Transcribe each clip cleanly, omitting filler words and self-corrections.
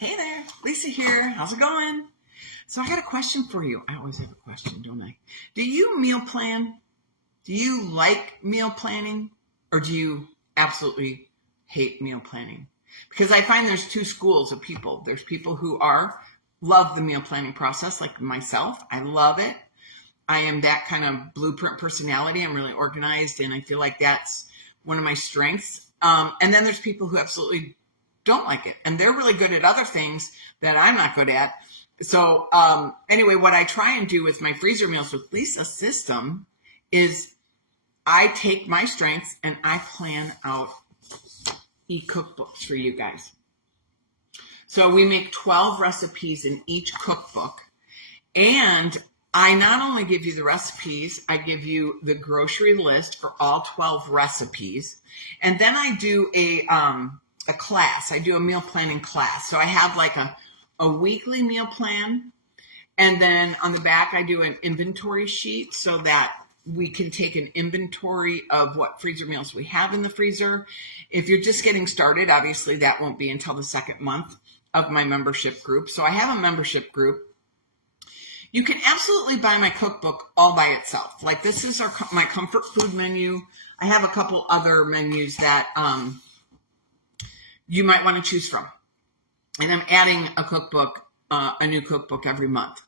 Hey there, Lisa here. How's it going? So I got a question for you. I always have a question, don't I? Do you meal plan? Do you like meal planning? Or do you absolutely hate meal planning? Because I find there's two schools of people. There's people who love the meal planning process, like myself. I love it. I am that kind of blueprint personality. I'm really organized, and I feel like that's one of my strengths. And then there's people who absolutely don't like it, and they're really good at other things that I'm not good at. So anyway, what I try and do with my freezer meals with Lisa's system is I take my strengths and I plan out e-cookbooks for you guys. So we make 12 recipes in each cookbook, and I not only give you the recipes, I give you the grocery list for all 12 recipes, and then I do a class. I do a meal planning class. So I have like a weekly meal plan, and then on the back I do an inventory sheet so that we can take an inventory of what freezer meals we have in the freezer. If you're just getting started, obviously that won't be until the second month of my membership group. So I have a membership group. You can absolutely buy my cookbook all by itself. Like this is my comfort food menu. I have a couple other menus that you might want to choose from. And I'm adding a new cookbook every month.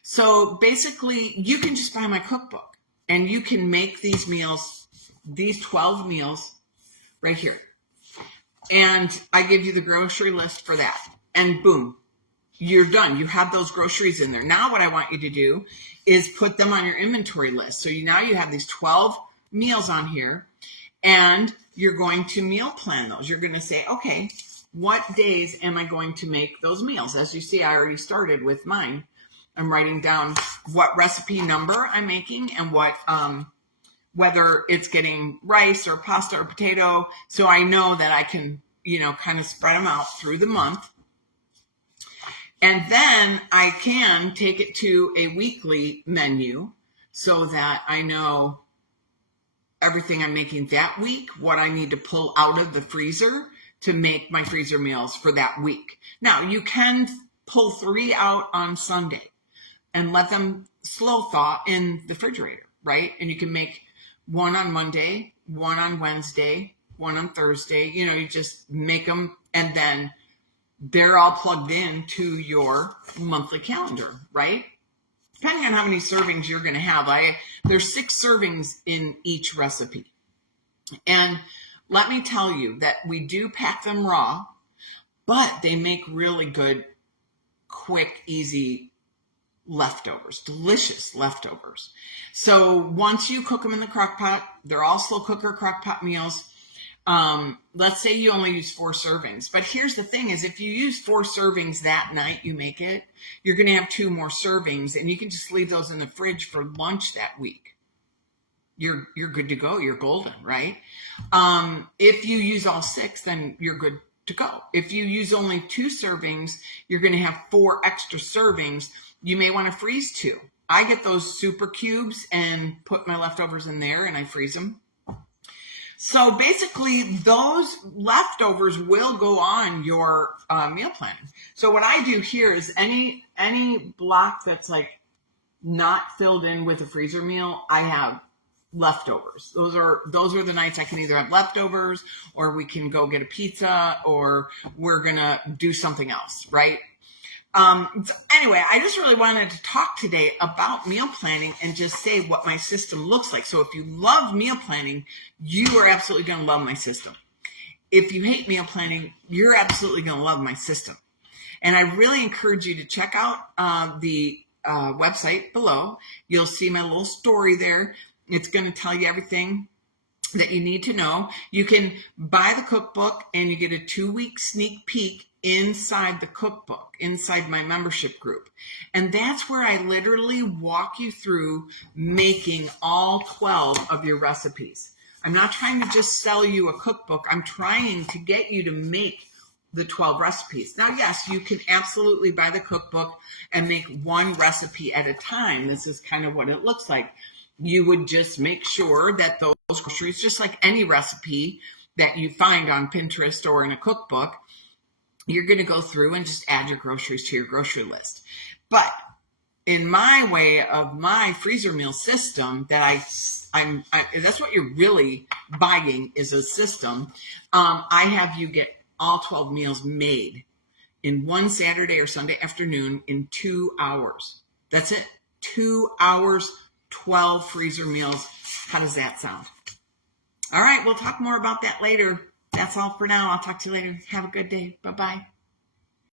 So basically, you can just buy my cookbook and you can make these meals, these 12 meals right here. And I give you the grocery list for that. And boom, you're done. You have those groceries in there. Now what I want you to do is put them on your inventory list. So now you have these 12 meals on here, and you're going to meal plan those. You're going to say, okay, what days am I going to make those meals? As you see, I already started with mine. I'm writing down what recipe number I'm making and what, whether it's getting rice or pasta or potato. So I know that I can, kind of spread them out through the month. And then I can take it to a weekly menu so that I know everything I'm making that week, what I need to pull out of the freezer to make my freezer meals for that week. Now, you can pull 3 out on Sunday and let them slow thaw in the refrigerator, right? And you can make 1 on Monday, 1 on Wednesday, 1 on Thursday. You just make them, and then they're all plugged in to your monthly calendar, right? Depending on how many servings you're going to have. There's 6 servings in each recipe. And let me tell you that we do pack them raw, but they make really good, quick, easy leftovers, delicious leftovers. So once you cook them in the Crock-Pot, they're all slow cooker Crock-Pot meals. Let's say you only use 4 servings. But here's the thing is, if you use 4 servings that night you make it, you're going to have 2 more servings, and you can just leave those in the fridge for lunch that week. You're good to go. You're golden, right? If you use all 6, then you're good to go. If you use only 2 servings, you're going to have 4 extra servings. You may want to freeze 2. I get those super cubes and put my leftovers in there, and I freeze them. So basically, those leftovers will go on your meal planning. So what I do here is any block that's like not filled in with a freezer meal, I have leftovers. Those are the nights I can either have leftovers, or we can go get a pizza, or we're gonna do something else, right? So anyway, I just really wanted to talk today about meal planning and just say what my system looks like. So if you love meal planning, you are absolutely going to love my system. If you hate meal planning, you're absolutely going to love my system. And I really encourage you to check out the website below. You'll see my little story there. It's going to tell you everything that you need to know. You can buy the cookbook and you get a 2-week sneak peek inside the cookbook, inside my membership group. And that's where I literally walk you through making all 12 of your recipes. I'm not trying to just sell you a cookbook. I'm trying to get you to make the 12 recipes. Now, yes, you can absolutely buy the cookbook and make 1 recipe at a time. This is kind of what it looks like. You would just make sure that those groceries, just like any recipe that you find on Pinterest or in a cookbook, you're going to go through and just add your groceries to your grocery list. But in my way of my freezer meal system that that's what you're really buying is a system. I have you get all 12 meals made in one Saturday or Sunday afternoon in 2 hours. That's it. 2 hours, 12 freezer meals. How does that sound? All right, we'll talk more about that later. That's all for now. I'll talk to you later. Have a good day. Bye-bye.